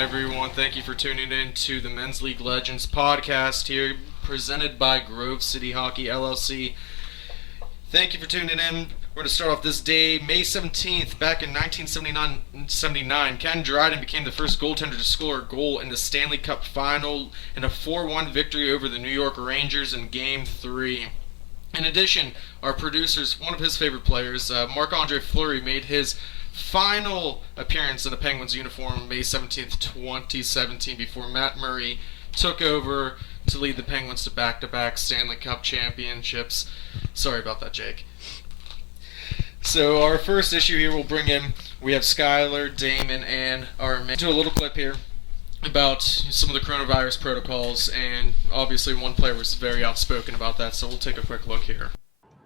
everyone. Thank you for tuning in to the Men's League Legends podcast here, presented by Grove City Hockey LLC. Thank you for tuning in. We're going to start off this day, May 17th, back in 1979. Ken Dryden became the first goaltender to score a goal in the Stanley Cup Final in a 4-1 victory over the New York Rangers in Game 3. In addition, our producers, one of his favorite players, Marc-Andre Fleury, made his final appearance in the Penguins uniform May 17th, 2017, before Matt Murray took over to lead the Penguins to back-to-back Stanley Cup championships. Sorry about that, Jake. So our first issue here we'll bring in, we have Skylar, Damon, and our man. Do a little clip here about some of the coronavirus protocols, and obviously one player was very outspoken about that, so we'll take a quick look here.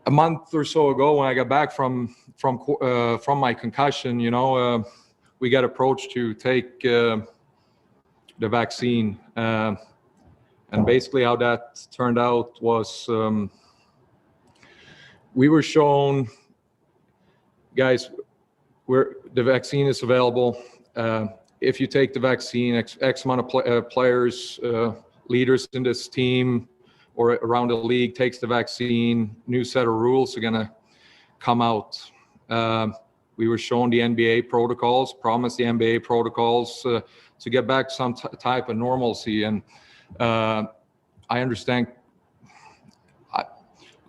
A month or so ago, when I got back from my concussion, we got approached to take the vaccine, and basically how that turned out was we were shown, guys, the vaccine is available. If you take the vaccine, X amount of players, leaders in this team or around the league takes the vaccine, new set of rules are going to come out. We were shown the NBA protocols, promised the NBA protocols to get back to some type of normalcy. And I understand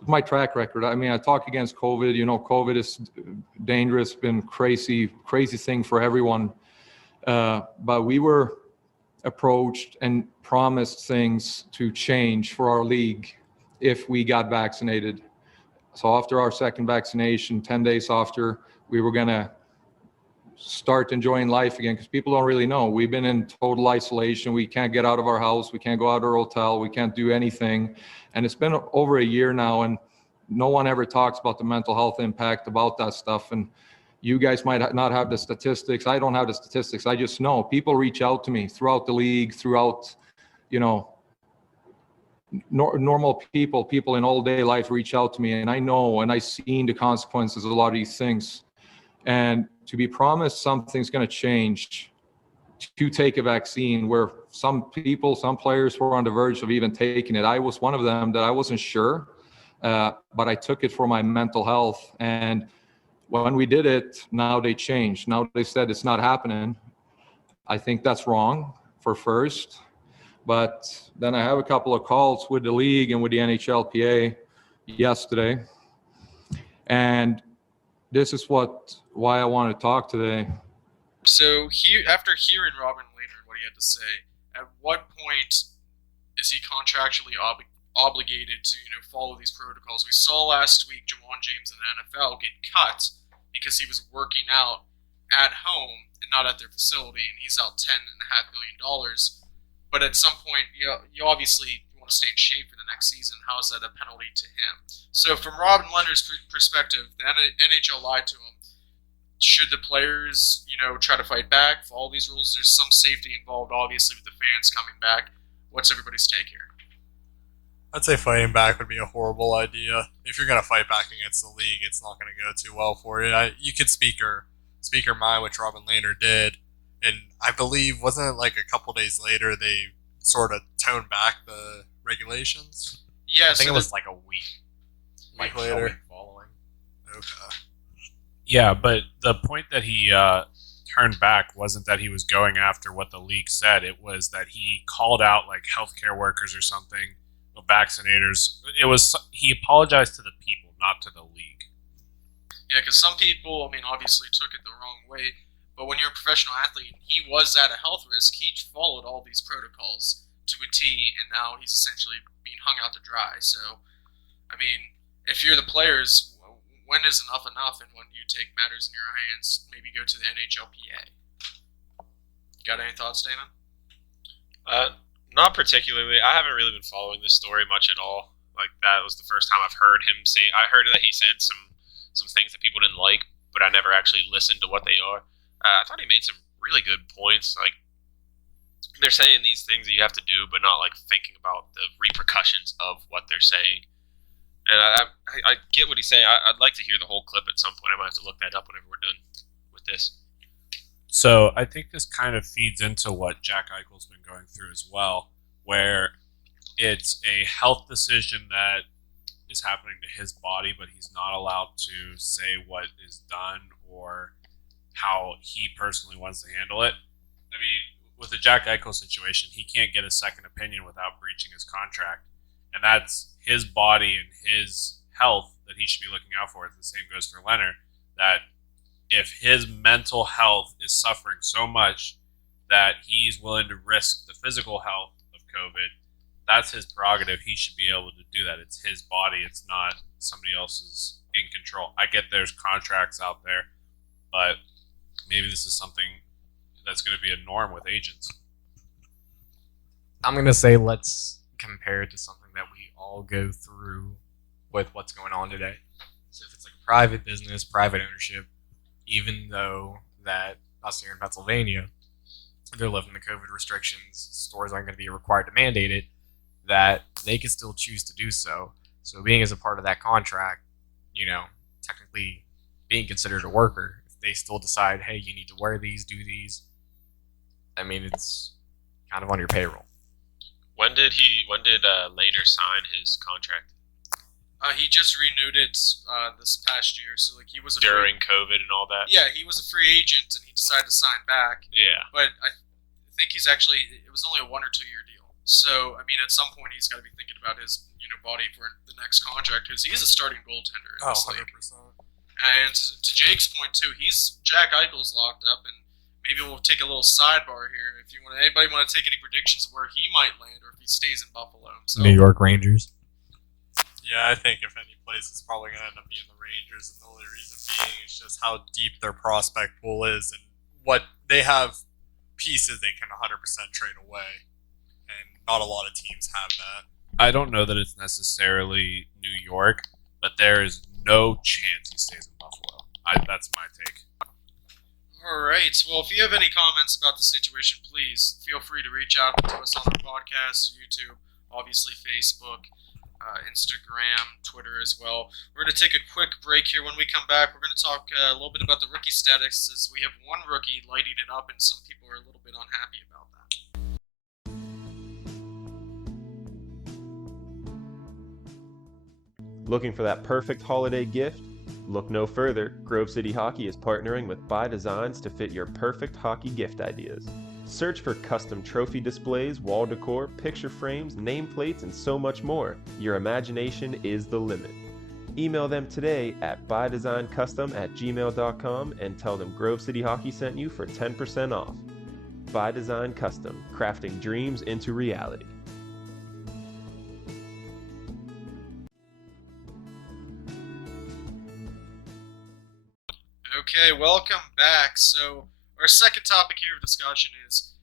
my track record. I mean, I talk against COVID. COVID is dangerous, been crazy thing for everyone. But we were approached and promised things to change for our league if we got vaccinated. So after our second vaccination, 10 days after, we were going to start enjoying life again, because people don't really know. We've been in total isolation. We can't get out of our house. We can't go out of our hotel. We can't do anything. And it's been over a year now, and no one ever talks about the mental health impact about that stuff. And you guys might not have the statistics. I don't have the statistics. I just know people reach out to me throughout the league, throughout, normal people in all day life reach out to me, and I know, and I've seen the consequences of a lot of these things. And to be promised something's going to change, to take a vaccine, where some players were on the verge of even taking it. I was one of them that I wasn't sure, but I took it for my mental health. And when we did it, now they changed. Now they said it's not happening. I think that's wrong for first. But then I have a couple of calls with the league and with the NHLPA yesterday. And this is why I want to talk today. So after hearing Robin Lehner, what he had to say, at what point is he contractually obligated to follow these protocols? We saw last week Jawan James in the NFL get cut because he was working out at home and not at their facility, and he's out $10.5 million. But at some point, you obviously want to stay in shape for the next season. How is that a penalty to him? So from Robin Lehner's perspective, the NHL lied to him. Should the players, try to fight back? For all these rules, there's some safety involved, obviously, with the fans coming back. What's everybody's take here? I'd say fighting back would be a horrible idea. If you're going to fight back against the league, it's not going to go too well for you. You could speak your mind, which Robin Lehner did. And I believe, wasn't it like a couple days later, they sort of toned back the regulations? Yeah, I think it was like a week later. Following. Okay. Yeah, but the point that he turned back wasn't that he was going after what the league said. It was that he called out like healthcare workers or something, vaccinators. He apologized to the people, not to the league. Yeah, because some people, obviously took it the wrong way. But when you're a professional athlete, he was at a health risk. He followed all these protocols to a T, and now he's essentially being hung out to dry. So, if you're the players, when is enough? And when you take matters in your hands, maybe go to the NHLPA. Got any thoughts, Damon? Not particularly. I haven't really been following this story much at all. Like, that was the first time I've heard him say. I heard that he said some things that people didn't like, but I never actually listened to what they are. I thought he made some really good points. Like, they're saying these things that you have to do, but not like thinking about the repercussions of what they're saying. And I get what he's saying. I'd like to hear the whole clip at some point. I might have to look that up whenever we're done with this. So I think this kind of feeds into what Jack Eichel's been going through as well, where it's a health decision that is happening to his body, but he's not allowed to say what is done or how he personally wants to handle it. I mean, with the Jack Eichel situation, he can't get a second opinion without breaching his contract. And that's his body and his health that he should be looking out for. The same goes for Leonard, that if his mental health is suffering so much that he's willing to risk the physical health of COVID, that's his prerogative. He should be able to do that. It's his body. It's not somebody else's in control. I get there's contracts out there, but maybe this is something that's going to be a norm with agents. I'm going to say let's compare it to something that we all go through with what's going on today. So if it's like a private business, private ownership, even though that us here in Pennsylvania, they're lifting the COVID restrictions, stores aren't going to be required to mandate it, that they can still choose to do so. So being as a part of that contract, technically being considered a worker, if they still decide, hey, you need to wear these, do these, I mean, it's kind of on your payroll. When did Lehner sign his contract? He just renewed it this past year, so he was during COVID and all that. Yeah, he was a free agent and he decided to sign back. Yeah, but I think it was only a 1 or 2 year deal. So I mean, at some point he's got to be thinking about his body for the next contract because he's a starting goaltender in this league. 100%. And to Jake's point too, Jack Eichel's locked up, and maybe we'll take a little sidebar here. If anybody want to take any predictions of where he might land or if he stays in Buffalo. So. New York Rangers. Yeah, I think if any place, it's probably going to end up being the Rangers, and the only reason being is just how deep their prospect pool is and what they have pieces they can 100% trade away, and not a lot of teams have that. I don't know that it's necessarily New York, but there is no chance he stays in Buffalo. That's my take. All right. Well, if you have any comments about the situation, please feel free to reach out to us on our podcast, YouTube, obviously Facebook, Instagram, Twitter as well. We're going to take a quick break here. When we come back, we're going to talk a little bit about the rookie status, as we have one rookie lighting it up, and some people are a little bit unhappy about that. Looking for that perfect holiday gift? Look no further. Grove City Hockey is partnering with By Designs to fit your perfect hockey gift ideas. Search for custom trophy displays, wall decor, picture frames, nameplates, and so much more. Your imagination is the limit. Email them today at bydesigncustom@gmail.com and tell them Grove City Hockey sent you for 10% off. By Design Custom, crafting dreams into reality. Okay, welcome back. So our second topic here of discussion is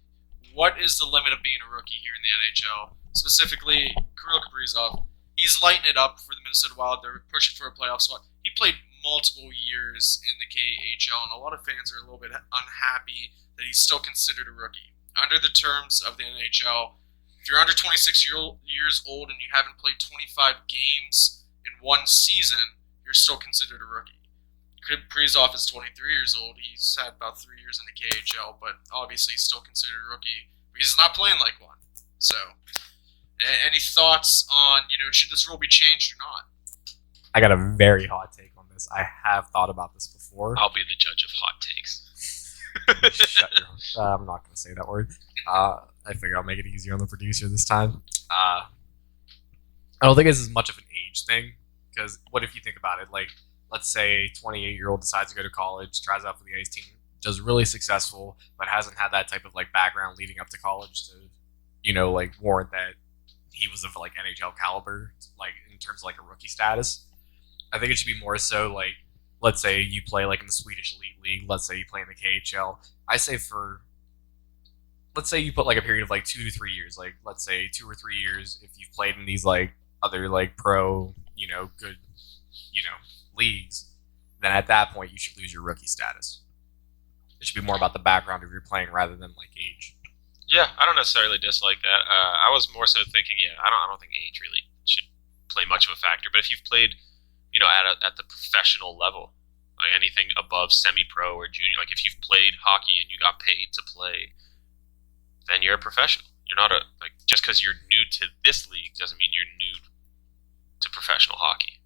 what is the limit of being a rookie here in the NHL? Specifically, Kirill Kaprizov. He's lighting it up for the Minnesota Wild. They're pushing for a playoff spot. He played multiple years in the KHL, and a lot of fans are a little bit unhappy that he's still considered a rookie. Under the terms of the NHL, if you're under 26 years old and you haven't played 25 games in one season, you're still considered a rookie. Kaprizov is 23 years old. He's had about 3 years in the KHL, but obviously he's still considered a rookie. He's not playing like one. So, any thoughts on, should this rule be changed or not? I got a very hot take on this. I have thought about this before. I'll be the judge of hot takes. Shut your I'm not going to say that word. I figure I'll make it easier on the producer this time. I don't think it's as much of an age thing, because what if you think about it? Like, let's say a 28-year-old decides to go to college, tries out for the ice team, does really successful, but hasn't had that type of background leading up to college to, warrant that he was of NHL caliber, in terms of a rookie status. I think it should be more so let's say you play in the Swedish Elite League, let's say you play in the KHL. I say let's say you put a period of 2 to 3 years, let's say 2 or 3 years if you've played in these other pro, good, leagues, then at that point you should lose your rookie status. It should be more about the background of your playing rather than age. Yeah, I don't necessarily dislike that. I was more so thinking, I don't think age really should play much of a factor. But if you've played, at the professional level, Like anything above semi-pro or junior. Like if you've played hockey and you got paid to play, then you're a professional. You're not just because you're new to this league doesn't mean you're new to professional hockey.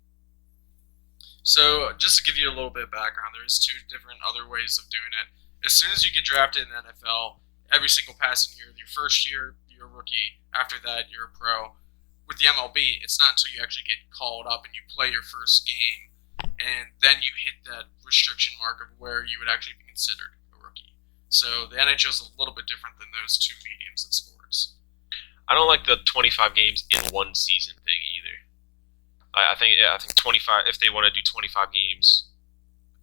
So, just to give you a little bit of background, there's two different other ways of doing it. As soon as you get drafted in the NFL, every single passing year, your first year, you're a rookie. After that, you're a pro. With the MLB, it's not until you actually get called up and you play your first game, and then you hit that restriction mark of where you would actually be considered a rookie. So, the NHL is a little bit different than those two mediums of sports. I don't like the 25 games in one season thing either. I think 25. If they want to do 25 games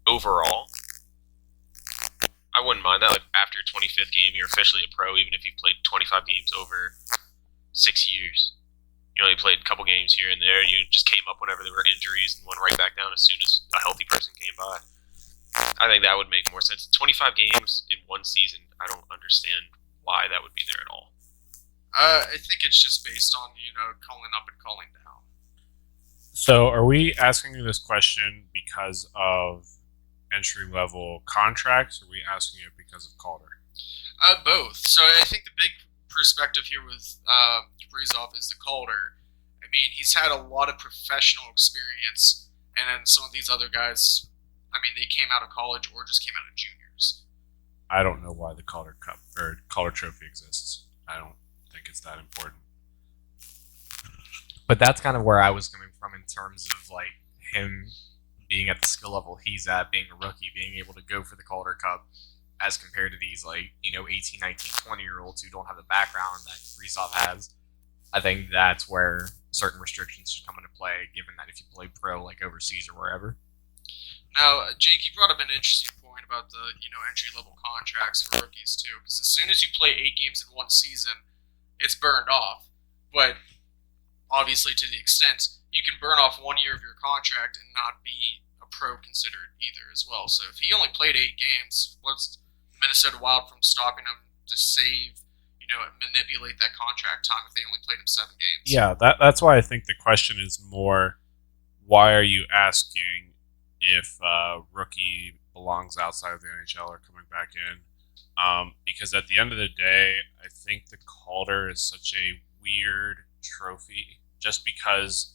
overall, I wouldn't mind that. Like after your 25th game, you're officially a pro, even if you've played 25 games over 6 years. You only played a couple games here and there. And you just came up whenever there were injuries and went right back down as soon as a healthy person came by. I think that would make more sense. 25 games in one season, I don't understand why that would be there at all. I think it's just based on, calling up and calling down. So, are we asking you this question because of entry-level contracts, or are we asking you because of Calder? Both. So I think the big perspective here with Kaprizov is the Calder. I mean, he's had a lot of professional experience, and then some of these other guys, I mean, they came out of college or just came out of juniors. I don't know why the Calder Cup or Calder Trophy exists. I don't think it's that important. But that's kind of where I was coming from in terms of like him being at the skill level he's at, being a rookie, being able to go for the Calder Cup as compared to these 18, 19, 20-year-olds who don't have the background that Kaprizov has. I think that's where certain restrictions should come into play, given that if you play pro overseas or wherever. Now, Jake, you brought up an interesting point about the entry-level contracts for rookies too, because as soon as you play 8 games in one season, it's burned off. But obviously, to the extent you can burn off 1 year of your contract and not be a pro considered either as well. So if he only played 8 games, what's Minnesota Wild from stopping him to save, manipulate that contract time if they only played him 7 games? Yeah, that's why I think the question is more, why are you asking if rookie belongs outside of the NHL or coming back in? Because at the end of the day, I think the Calder is such a weird trophy just because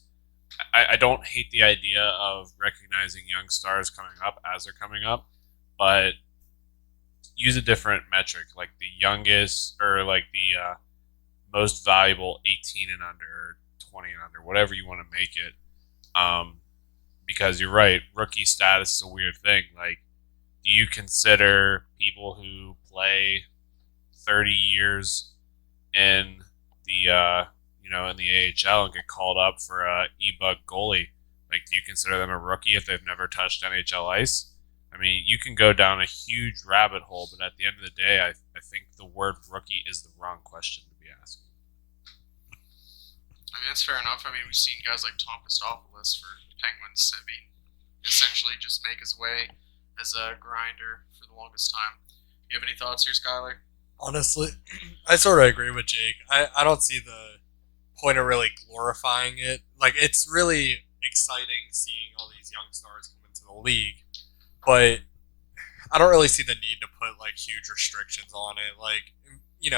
I don't hate the idea of recognizing young stars coming up as they're coming up, but use a different metric, like the youngest or like the most valuable 18 and under, 20 and under, whatever you want to make it. Because you're right, rookie status is a weird thing. Like, do you consider people who play 30 years in the in the AHL and get called up for a e-bug goalie? Like, do you consider them a rookie if they've never touched NHL ice? I mean, you can go down a huge rabbit hole, but at the end of the day, I think the word rookie is the wrong question to be asking. I mean, that's fair enough. I mean, we've seen guys like Tom Kostopoulos for Penguins. I mean, essentially just make his way as a grinder for the longest time. You have any thoughts here, Skylar? Honestly, I sort of agree with Jake. I don't see the point of really glorifying it. Like, it's really exciting seeing all these young stars come into the league, but I don't really see the need to put huge restrictions on it.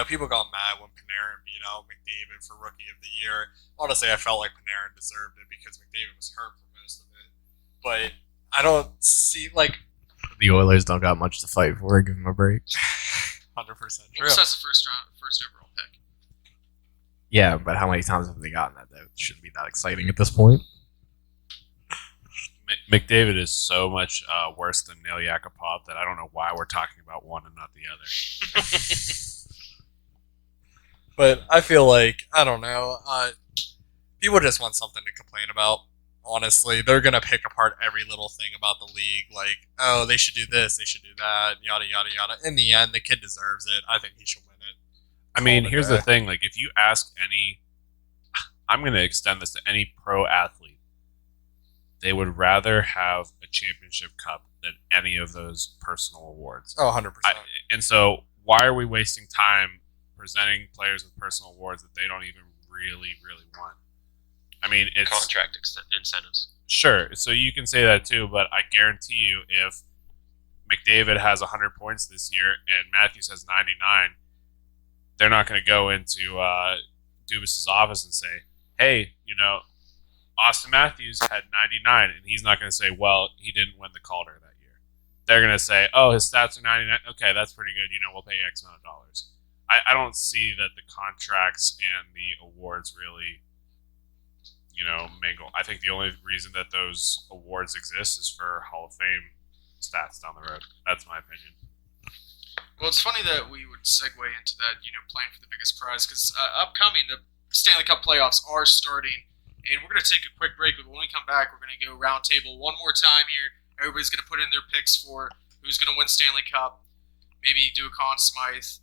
People got mad when Panarin beat out McDavid for Rookie of the Year. Honestly, I felt like Panarin deserved it because McDavid was hurt for most of it. But I don't see The Oilers don't got much to fight for. Give them a break. 100% true. Besides the first overall pick. Yeah, but how many times have they gotten that? That shouldn't be that exciting at this point. McDavid is so much worse than Nail Yakupov that I don't know why we're talking about one and not the other. But I feel I don't know, people just want something to complain about. Honestly, they're going to pick apart every little thing about the league. Oh, they should do this, they should do that, yada, yada, yada. In the end, the kid deserves it. I think he should win it. I mean, here's the thing. If you ask I'm going to extend this to any pro athlete, they would rather have a championship cup than any of those personal awards. Oh, 100%. And so why are we wasting time presenting players with personal awards that they don't even really, really want? I mean, it's contract incentives. Sure. So you can say that too, but I guarantee you, if McDavid has 100 points this year and Matthews has 99, they're not going to go into Dubas's office and say, "Hey, Austin Matthews had 99," and he's not going to say, "Well, he didn't win the Calder that year." They're going to say, "Oh, his stats are 99. Okay, that's pretty good. We'll pay you X amount of dollars." I don't see that the contracts and the awards really, mingle. I think the only reason that those awards exist is for Hall of Fame stats down the road. That's my opinion. Well, it's funny that we would segue into that, playing for the biggest prize, because upcoming, the Stanley Cup playoffs are starting, and we're going to take a quick break, but when we come back, we're going to go round table one more time here. Everybody's going to put in their picks for who's going to win Stanley Cup, maybe do a Conn Smythe,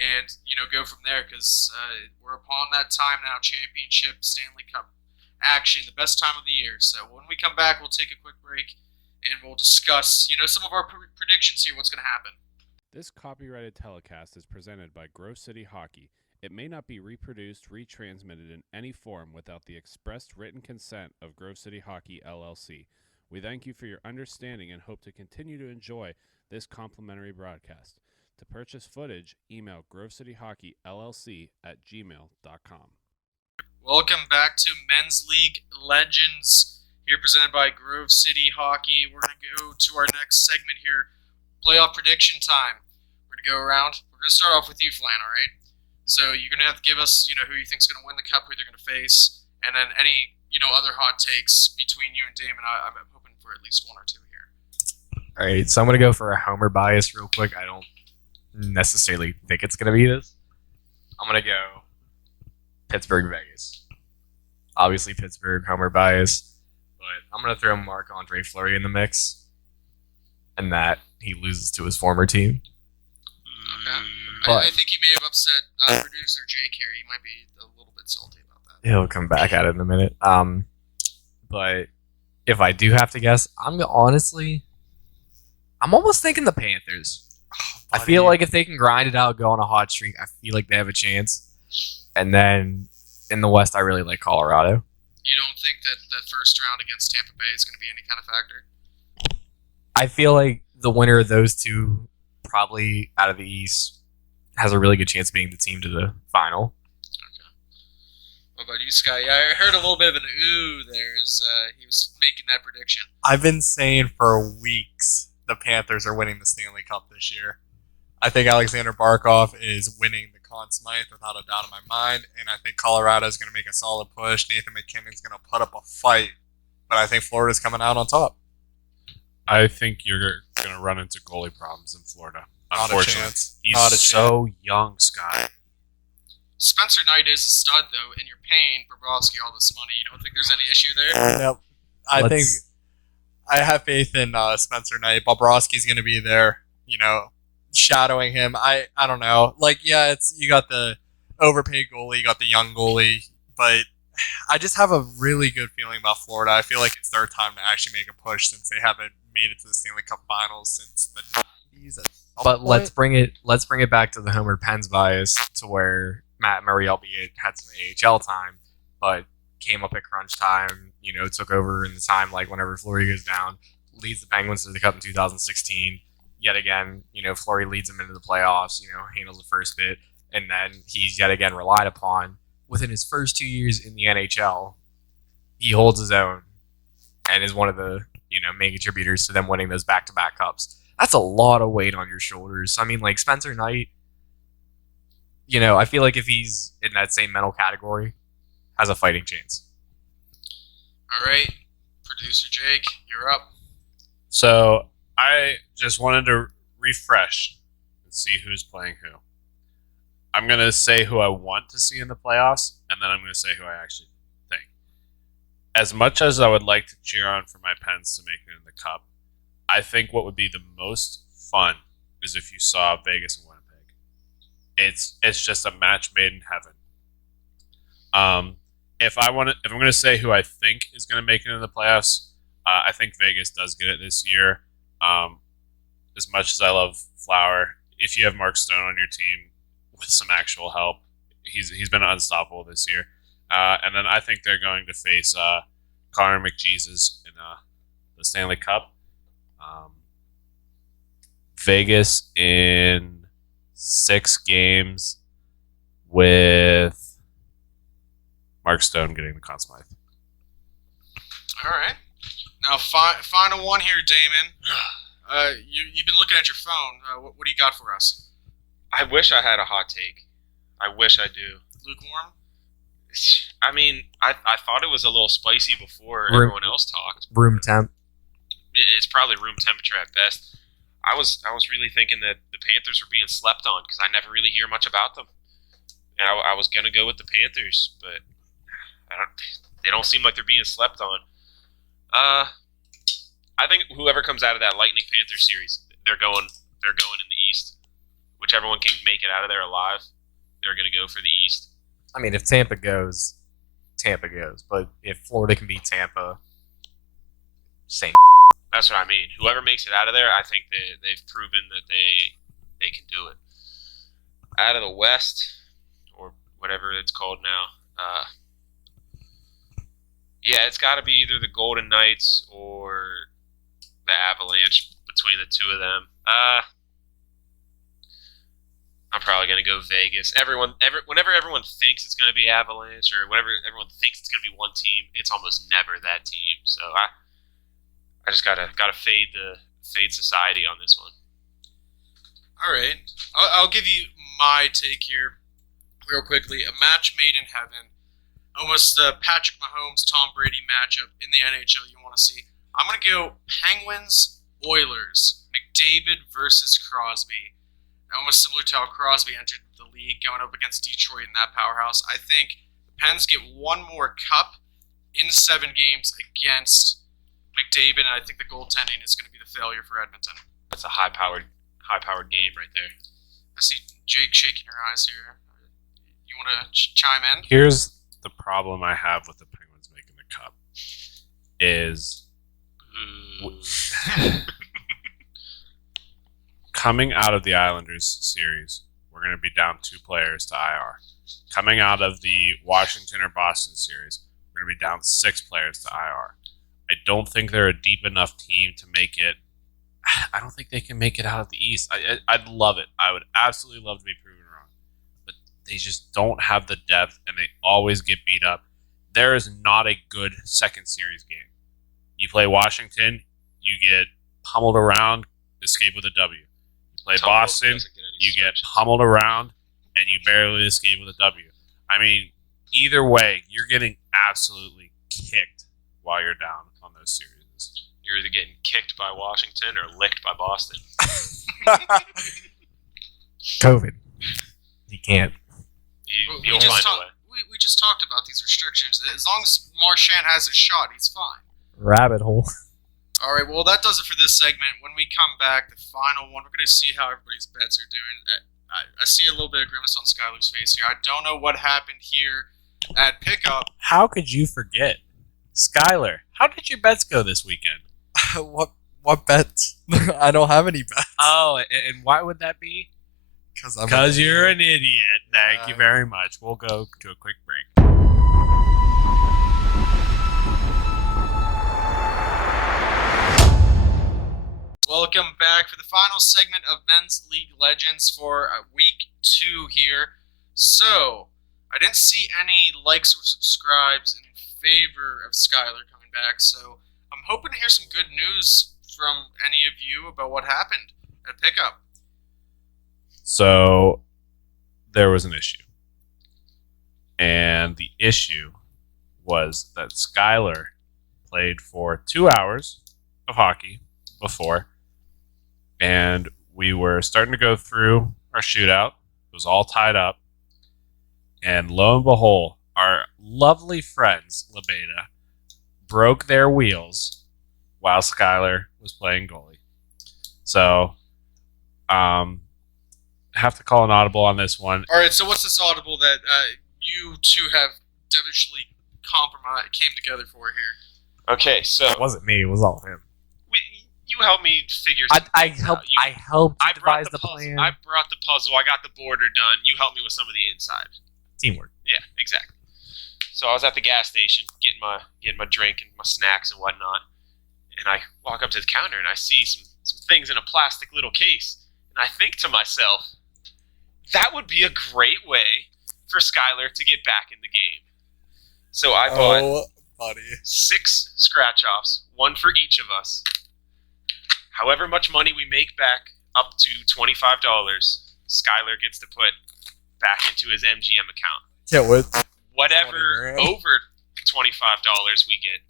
and, go from there, because we're upon that time now, championship, Stanley Cup action, the best time of the year. So when we come back, we'll take a quick break, and we'll discuss, some of our predictions here, what's going to happen. This copyrighted telecast is presented by Grove City Hockey. It may not be reproduced, retransmitted in any form without the expressed written consent of Grove City Hockey, LLC. We thank you for your understanding and hope to continue to enjoy this complimentary broadcast. To purchase footage, email grovecityhockeyllc@gmail.com. Welcome back to Men's League Legends, here presented by Grove City Hockey. We're going to go to our next segment here, playoff prediction time. We're going to go around. We're going to start off with you, Flan, all right? So you're going to have to give us, who you think's going to win the cup, who they're going to face, and then any, other hot takes between you and Damon. I'm hoping for at least one or two here. All right, so I'm going to go for a homer bias real quick. I don't necessarily think it's going to be this. I'm going to go Pittsburgh, Vegas. Obviously, Pittsburgh, homer bias. But I'm going to throw Marc-Andre Fleury in the mix. And that he loses to his former team. Okay. I think he may have upset producer Jake here. He might be a little bit salty about that. He'll come back at it in a minute. But if I do have to guess, I'm almost thinking the Panthers. I feel like if they can grind it out, go on a hot streak, I feel like they have a chance. And then in the West, I really like Colorado. You don't think that first round against Tampa Bay is going to be any kind of factor? I feel like the winner of those two, probably out of the East, has a really good chance of being the team to the final. Okay. What about you, Sky? Yeah, I heard a little bit of an ooh there as he was making that prediction. I've been saying for weeks the Panthers are winning the Stanley Cup this year. I think Alexander Barkov is winning the Conn Smythe without a doubt in my mind, and I think Colorado is going to make a solid push. Nathan McKinnon's going to put up a fight, but I think Florida's coming out on top. I think you're going to run into goalie problems in Florida. Not a chance. He's Not a so young, Scott. Spencer Knight is a stud, though, and you're paying Bobrovsky all this money. You don't think there's any issue there? Yep. I think I have faith in Spencer Knight. Bobrovsky's going to be there, shadowing him. I don't know. You got the overpaid goalie, you got the young goalie, but I just have a really good feeling about Florida. I feel like it's their time to actually make a push since they haven't made it to the Stanley Cup Finals since the 90s. But let's bring it back to the Homer Pens bias, to where Matt Murray, albeit had some AHL time, but came up at crunch time, took over in the time whenever Fleury goes down, leads the Penguins to the Cup in 2016. Yet again, Fleury leads them into the playoffs, handles the first bit, and then he's yet again relied upon. Within his first 2 years in the NHL, he holds his own and is one of the, main contributors to them winning those back-to-back cups. That's a lot of weight on your shoulders. I mean, Spencer Knight, I feel like if he's in that same mental category, has a fighting chance. All right, producer Jake, you're up. So I just wanted to refresh and see who's playing who. I'm going to say who I want to see in the playoffs, and then I'm going to say who I actually think. As much as I would like to cheer on for my Pens to make it in the Cup, I think what would be the most fun is if you saw Vegas and Winnipeg. It's just a match made in heaven. If I'm going to say who I think is going to make it in the playoffs, I think Vegas does get it this year. As much as I love Flower, if you have Mark Stone on your team with some actual help, he's been unstoppable this year. And then I think they're going to face Connor McJesus in the Stanley Cup. Vegas in 6 games with Mark Stone getting the Conn Smythe. All right. Now, final one here, Damon. You've been looking at your phone. What do you got for us? I wish I had a hot take. I wish I do. Lukewarm? I mean, I thought it was a little spicy before Room- everyone else talked. Room temp. It's probably room temperature at best. I was really thinking that the Panthers were being slept on because I never really hear much about them, and I was gonna go with the Panthers, but they don't seem like they're being slept on. I think whoever comes out of that Lightning Panthers series, they're going in the East. Whichever one can make it out of there alive, they're gonna go for the East. I mean, if Tampa goes. But if Florida can beat Tampa, same. That's what I mean. Whoever makes it out of there, I think they've proven that they can do it. Out of the West, or whatever it's called now, yeah, it's got to be either the Golden Knights or the Avalanche between the two of them. I'm probably going to go Vegas. Whenever everyone thinks it's going to be Avalanche, or whenever everyone thinks it's going to be one team, it's almost never that team. So I just gotta fade society on this one. All right. I'll give you my take here real quickly. A match made in heaven. Almost the Patrick Mahomes, Tom Brady matchup in the NHL you want to see. I'm going to go Penguins, Oilers, McDavid versus Crosby. Almost similar to how Crosby entered the league going up against Detroit in that powerhouse. I think the Pens get one more cup in 7 games against McDavid, and I think the goaltending is going to be the failure for Edmonton. That's a high-powered game right there. I see Jake shaking your eyes here. You want to chime in? Here's the problem I have with the Penguins making the cup is coming out of the Islanders series, we're going to be down 2 players to IR. Coming out of the Washington or Boston series, we're going to be down 6 players to IR. I don't think they're a deep enough team to make it. I don't think they can make it out of the East. I'd love it. I would absolutely love to be proven wrong. But they just don't have the depth, and they always get beat up. There is not a good second series game. You play Washington, you get pummeled around, escape with a W. You play Boston, you get pummeled around, and you barely escape with a W. I mean, either way, you're getting absolutely kicked while you're down on those series. You're either getting kicked by Washington or licked by Boston. COVID. You can't. You'll find a way. We just talked about these restrictions. As long as Marchand has a shot, he's fine. Rabbit hole. All right, well, that does it for this segment. When we come back, the final one, we're going to see how everybody's bets are doing. I see a little bit of grimace on Skylar's face here. I don't know what happened here at pickup. How could you forget? Skylar, how did your bets go this weekend? What bets? I don't have any bets. Oh, and why would that be? Because you're an idiot. Thank you very much. We'll go to a quick break. Welcome back for the final segment of Men's League Legends for week 2 here. So, I didn't see any likes or subscribes in favor of Skylar coming back, so I'm hoping to hear some good news from any of you about what happened at pickup. So, there was an issue. And the issue was that Skylar played for 2 hours of hockey before, and we were starting to go through our shootout. It was all tied up. And lo and behold, our lovely friends, LaBeta, broke their wheels while Skylar was playing goalie. So, have to call an audible on this one. All right, so what's this audible that you two have devilishly came together for here? Okay, so It wasn't me. It was all him. you helped me figure. I helped. I helped I brought devise the puzzle. plan. I brought the puzzle. I got the border done. You helped me with some of the inside. Teamwork. Yeah, exactly. So I was at the gas station getting my drink and my snacks and whatnot, and I walk up to the counter and I see some things in a plastic little case, and I think to myself, that would be a great way for Skylar to get back in the game. So I bought 6 scratch-offs, one for each of us. However much money we make back, up to $25, Skylar gets to put back into his MGM account. Can't wait. Whatever over $25 we get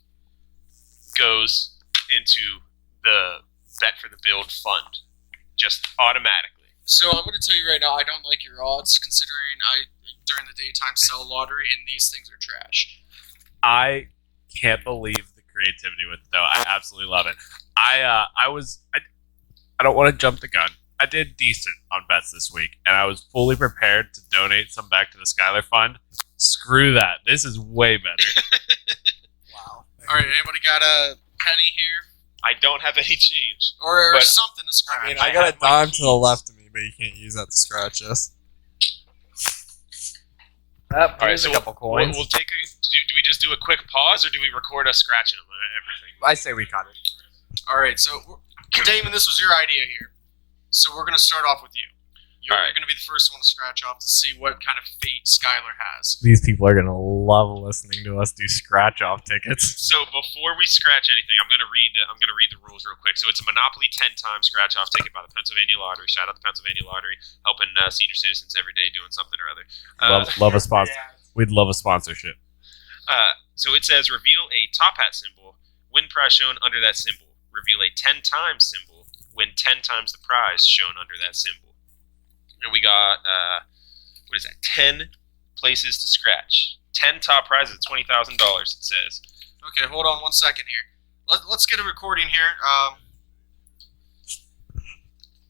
goes into the Bet for the Build fund, just automatically. So I'm going to tell you right now, I don't like your odds, considering I during the daytime sell lottery, and these things are trash. I can't believe the creativity with it, though. I absolutely love it. I don't want to jump the gun. I did decent on bets this week, and I was fully prepared to donate some back to the Skylar Fund. Screw that. This is way better. Wow. All right, anybody got a penny here? I don't have any change. Or But- something to scratch? I mean, I got a have my dime to the keys. left of me, but you can't use that to scratch us. All right, There's so a couple we'll coins. take a. Do we just do a quick pause, or do we record us scratching them and everything? I say we cut it. All right, so Damon, this was your idea here. So we're going to start off with you. You're All right. going to be the first one to scratch off to see what kind of fate Skylar has. These people are gonna love listening to us do scratch off tickets. So before we scratch anything, I'm gonna read the rules real quick. So it's a Monopoly 10-time scratch off ticket by the Pennsylvania Lottery. Shout out the Pennsylvania Lottery, helping senior citizens every day doing something or other. Love a sponsor. We'd love a sponsorship. So it says reveal a top hat symbol. Win prize shown under that symbol. Reveal a 10 times symbol. Win 10 times the prize shown under that symbol. And we got 10 places to scratch. 10 top prizes, $20,000. It says. Okay, hold on 1 second here. Let's get a recording here.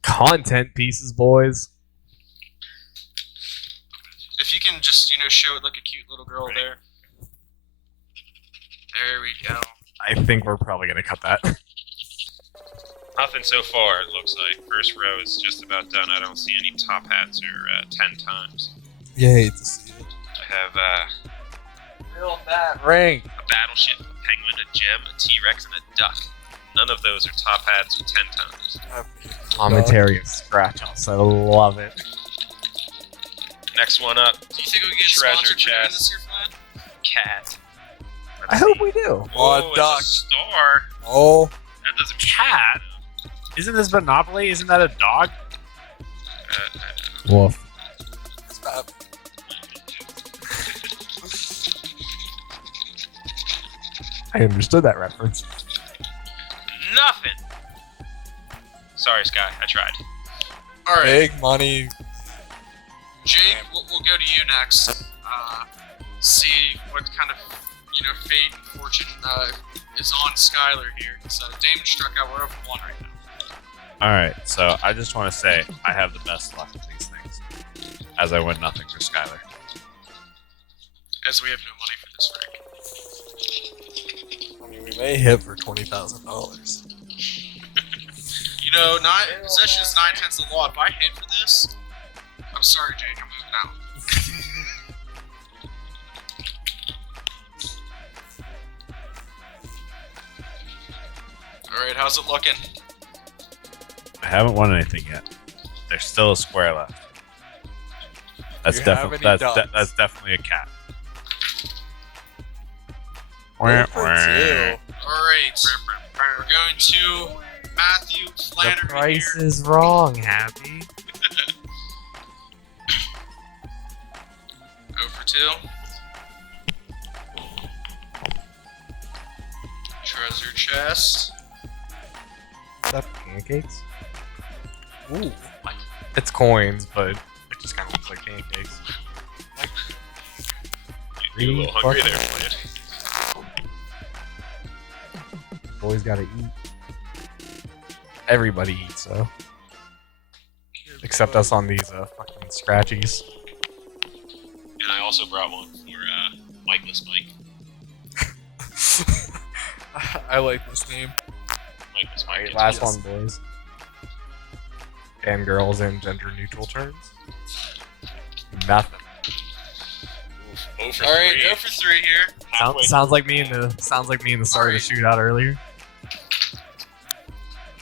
Content pieces, boys. If you can just show it like a cute little girl there. There we go. I think we're probably gonna cut that. Nothing so far, it looks like. First row is just about done. I don't see any top hats or 10 times. You hate to see it. I have Real fat rink. a battleship, a penguin, a gem, a T-Rex, and a duck. None of those are top hats or 10 times. Commentary of scratch offs. I love it. Next one up, Do you think we can get Treasure sponsored for doing chest. this here, Flan? cat. Let's I hope see. we do. Oh, it's duck. a star. Oh, That doesn't mean Cat? Isn't this Monopoly? Isn't that a dog? Woof. stop. I understood that reference. Nothing. Sorry, Sky. I tried. All right, Big money. Jake, we'll go to you next. See what kind of fate and fortune is on Skylar here. So Damon struck out. We're over 1 right now. All right, so I just want to say I have the best luck with these things, as I win nothing for Skylar. As we have no money for this rink. I mean, we may hit for $20,000. Possession is 9/10 of the law. If I hit for this, I'm sorry, Jake. I'm moving out. All right, how's it looking? I haven't won anything yet. There's still a square left. That's Do you have definitely any ducks? that's definitely a cat. Go for two. All right, we're going to Matthew The Flannery price here. is wrong, Happy. 0 for 2. Treasure chest. Is that pancakes? Ooh. It's coins, but it just kind of looks like pancakes. You're a little hungry there, Fucking- Flynn. Boys gotta eat. Everybody eats, though. Except us on these fucking scratchies. And I also brought one for Mikeless Mike. I like this name. Mikeless Mike. Alright, gets last one. one, boys. And girls in gender neutral terms? Nothing. 0 for All right, 3. 0 for 3 here. Halfway Sounds through. like me in the start of Alright. the shootout earlier.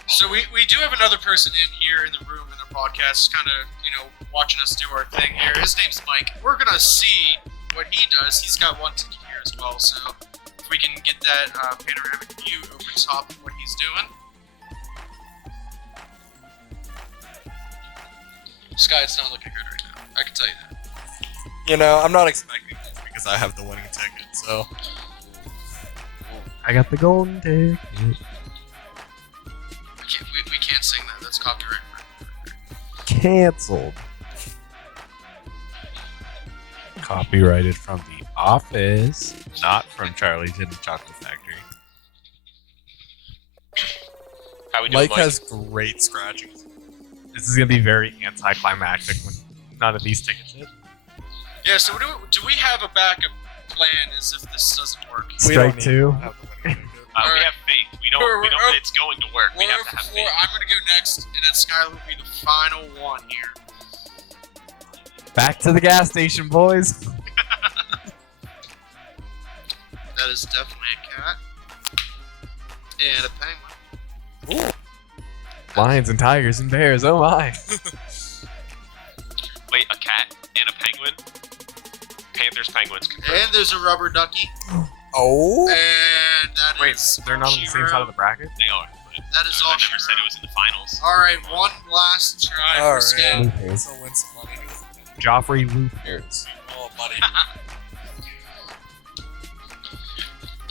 So we do have another person in here in the room in the podcast, kind of, watching us do our thing here. His name's Mike. We're going to see what he does. He's got one ticket here as well, so if we can get that panoramic view over top of what he's doing. Sky, it's not looking good right now. I can tell you that. I'm not expecting that because I have the winning ticket. So I got the golden ticket. We can't sing that. That's copyright. Cancelled. Copyrighted from The Office, not from Charlie's in the Chocolate Factory. How we doing, Mike has great scratching. This is gonna be very anticlimactic when none of these tickets hit. Yeah, so do we have a backup plan as if this doesn't work? Strike two. We have faith. We don't. It's going to work. We We're have 0 to for have 4. faith. I'm going to go next, and then Skylar will be the final one here. Back to the gas station, boys. That is definitely a cat. And a penguin. Lions and tigers and bears. Oh my. Wait, a cat and a penguin. Panthers, penguins. Confirmed. And there's a rubber ducky. Oh. And that Wait, is they're not on the same Shiro. side of the bracket? They are. But That is I all never Shiro. said it was in the finals. Alright, one last try All for right. Sky. Loopers. So win some money. Joffrey Loopers. Oh, buddy.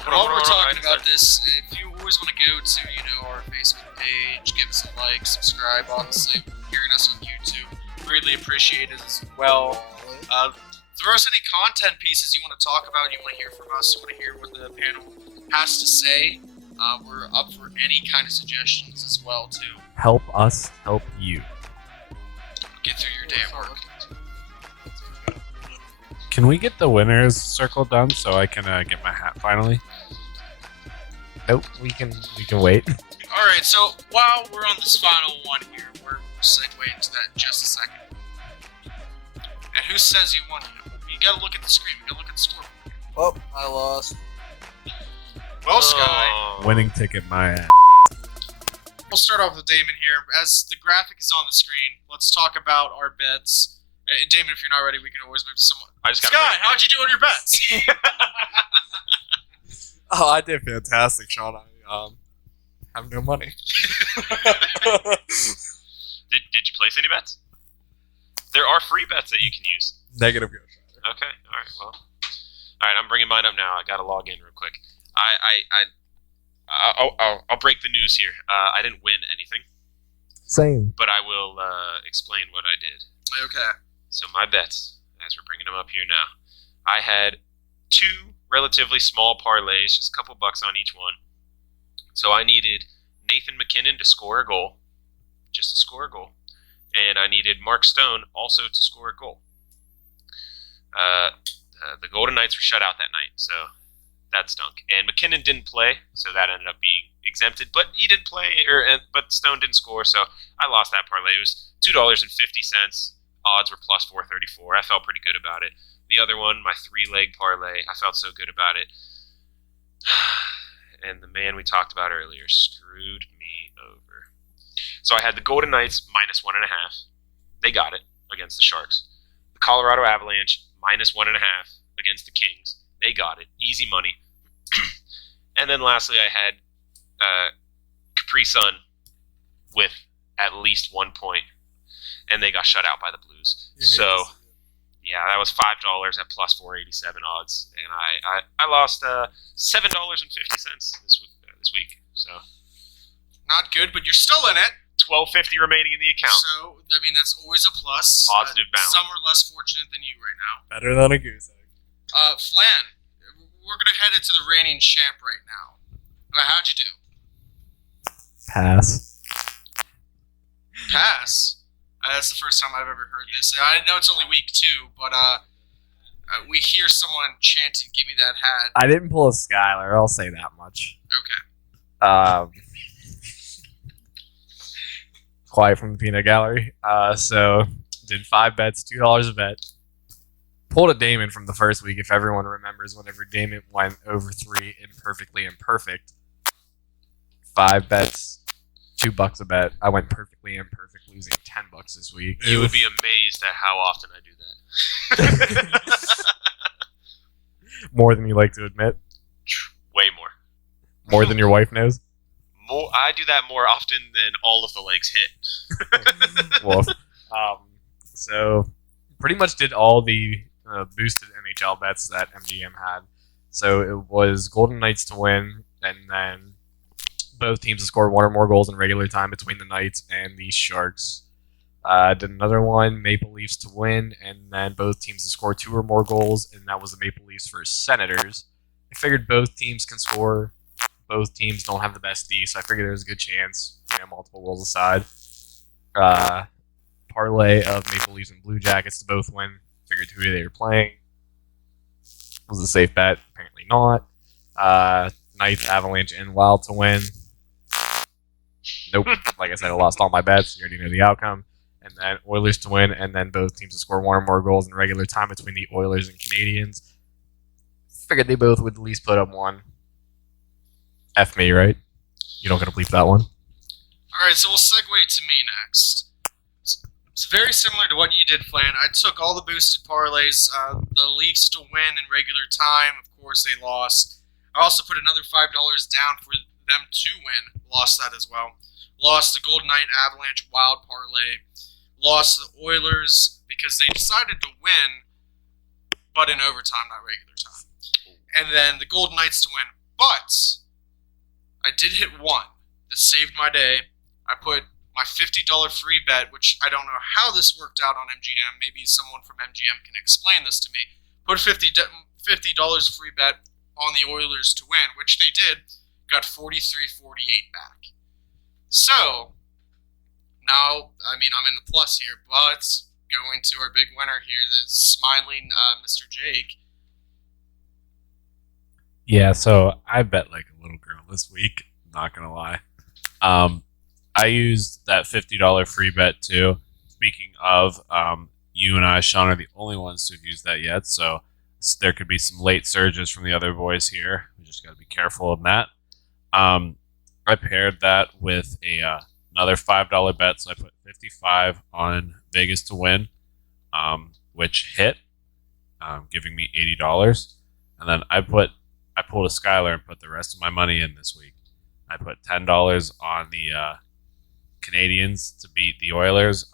While we're talking about this, if you always want to go to, our Facebook page, give us a like, subscribe, honestly, hearing us on YouTube, greatly appreciate it as well. Throw us any content pieces you want to talk about, you want to hear from us, you want to hear what the panel has to say. We're up for any kind of suggestions as well, too. Help us help you. Get through your day at work. Can we get the winners circle done so I can get my hat finally? Nope, we can wait. Alright, so while we're on this final one here, we're segueing into that in just a second. And who says you won? You gotta look at the screen, you gotta look at the score. Oh, I lost. Well, Sky, Oh. Winning ticket, my ass. we'll start off with Damon here. As the graphic is on the screen, let's talk about our bets. Damon, if you're not ready, we can always move to someone. I just got. Sky, how'd you do on your bets? Oh, I did fantastic, Sean. I have no money. Did you place any bets? There are free bets that you can use. Negative go. Okay. All right. Well. All right. I'm bringing mine up now. I gotta log in real quick. I'll break the news here. I didn't win anything, Same. but I will explain what I did. Okay. So my bets, as we're bringing them up here now, I had 2 relatively small parlays, just a couple bucks on each one. So I needed Nathan McKinnon to score a goal, just to score a goal, and I needed Mark Stone also to score a goal. The Golden Knights were shut out that night, so that stunk. And McKinnon didn't play, so that ended up being exempted. But he didn't play, but Stone didn't score, so I lost that parlay. It was $2.50. Odds were plus 434. I felt pretty good about it. The other one, my 3-leg parlay, I felt so good about it. And the man we talked about earlier screwed me over. So I had the Golden Knights minus 1.5. They got it against the Sharks. The Colorado Avalanche minus 1.5 against the Kings. They got it. Easy money. And then lastly, I had Capri Sun with at least 1 point. And they got shut out by the Blues. So, yeah, that was $5 at plus 487 odds. And I lost $7.50 this week. So, Not good, but you're still in it. $12.50 remaining in the account. So, that's always a plus. Positive balance. Some are less fortunate than you right now. Better than a goose egg. Flan, we're going to head into the reigning champ right now. How'd you do? Pass. Pass. That's the first time I've ever heard this. I know it's only week 2, but we hear someone chanting, "Give me that hat." I didn't pull a Skylar, I'll say that much. Okay. Quiet from the peanut gallery. So did 5 bets, $2 a bet. pulled a Damon from the first week, if everyone remembers, whenever Damon went over 3 imperfectly imperfect. 5 bets, $2 a bet. I went perfectly imperfect, losing $10 this week. You would be amazed at how often I do that. More than you like to admit. Way more. More than your wife knows. I do that more often than all of the legs hit. Wolf. So pretty much did all the boosted NHL bets that MGM had. So it was Golden Knights to win, and then both teams to score 1 or more goals in regular time between the Knights and the Sharks. Did another one, Maple Leafs to win, and then both teams to score 2 or more goals, and that was the Maple Leafs versus Senators. I figured both teams can score. Both teams don't have the best D, so I figured there was a good chance, multiple goals aside. Parlay of Maple Leafs and Blue Jackets to both win. Figured who they were playing. Was a safe bet. Apparently not. Knights, Avalanche, and Wild to win. Nope. Like I said, I lost all my bets. You already know the outcome. And then Oilers to win, and then both teams to score 1 or more goals in regular time between the Oilers and Canadiens. Figured they both would at least put up 1. F me, right? You don't gotta bleep that one. Alright, so we'll segue to me next. It's very similar to what you did, Flan. I took all the boosted parlays, the Leafs to win in regular time. Of course, they lost. I also put another $5 down for them to win. Lost that as well. Lost the Golden Knight Avalanche Wild parlay. Lost the Oilers because they decided to win, but in overtime, not regular time. And then the Golden Knights to win. But I did hit one. This saved my day. I put my $50 free bet, which I don't know how this worked out on MGM. Maybe someone from MGM can explain this to me. Put $50 free bet on the Oilers to win, which they did. Got 43-48 back. So, now, I'm in the plus here, but going to our big winner here, the smiling Mr. Jake. Yeah, so I bet like a little girl this week. Not gonna lie. I used that $50 free bet too. Speaking of, you and I, Sean, are the only ones who've used that yet. So there could be some late surges from the other boys here. We just gotta be careful of that. I paired that with another $5 bet, so I put 55 on Vegas to win, which hit, giving me $80. And then I pulled a Skylar and put the rest of my money in this week. I put $10 on the Canadiens to beat the Oilers,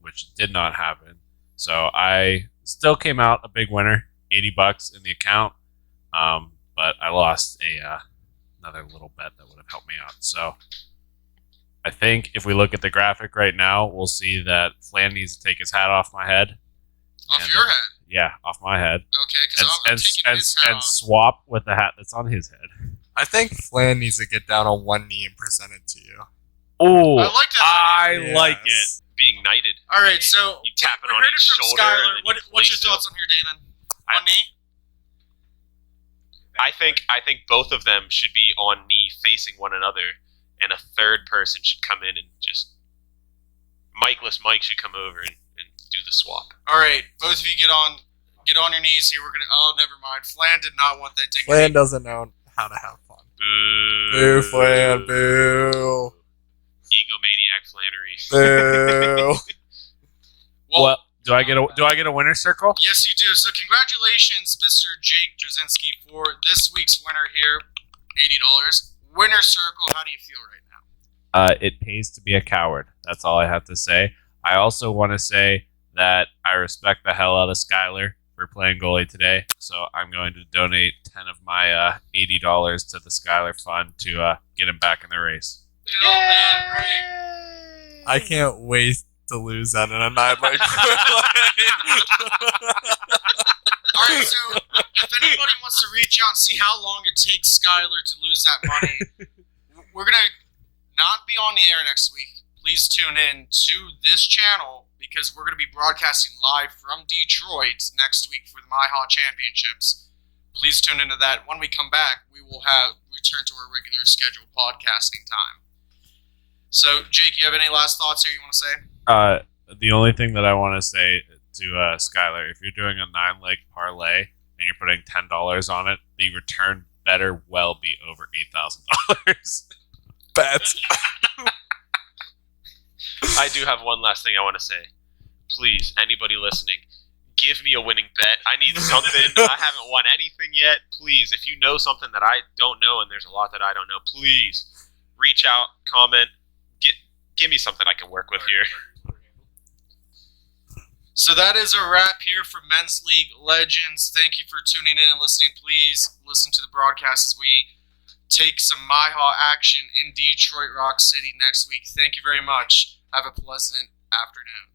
which did not happen. So I still came out a big winner, $80 in the account, but I lost another little bet that would have helped me out. So I think if we look at the graphic right now, we'll see that Flan needs to take his hat off my head. Off your head? Yeah, off my head. Okay, because I'm taking his hat and off. swap with the hat that's on his head. I think Flan needs to get down on one knee and present it to you. Oh, I like that I like it. Being knighted. All right, so You tap it we on heard each it from shoulder. Skylar. And then you What's your place it. thoughts on here, Damon? I- On knee? I think both of them should be on knee facing one another, and a third person should come in and just Mikeless Mike should come over and do the swap. All right, both of you get on your knees here. We're gonna. Oh, never mind. Flan did not want that dignity. Flan doesn't know how to have fun. Boo. Boo, Flan, boo. Egomaniac Flannery. Boo. Well, do I get a winner circle? Yes, you do. So congratulations, Mr. Jake Drzezinski, for this week's winner here, $80. Winner circle. How do you feel right now? It pays to be a coward. That's all I have to say. I also want to say that I respect the hell out of Skylar for playing goalie today. So I'm going to donate 10 of my $80 to the Skylar Fund to get him back in the race. Oh, man, right. I can't wait to lose that in a night like All right, so if anybody wants to reach out and see how long it takes Skylar to lose that money, we're going to not be on the air next week. Please tune in to this channel because we're going to be broadcasting live from Detroit next week for the MyHaw Championships. Please tune into that. When we come back, we will return to our regular scheduled podcasting time. So, Jake, you have any last thoughts here you want to say? The only thing that I want to say to Skylar, if you're doing a 9-leg parlay and you're putting $10 on it, the return better well be over $8,000. Bets. I do have one last thing I want to say. Please, anybody listening, give me a winning bet. I need something. I haven't won anything yet. Please, if you know something that I don't know, and there's a lot that I don't know, please reach out, comment, give me something I can work with here. So that is a wrap here for Men's League Legends. Thank you for tuning in and listening. Please listen to the broadcast as we take some MyHaw action in Detroit Rock City next week. Thank you very much. Have a pleasant afternoon.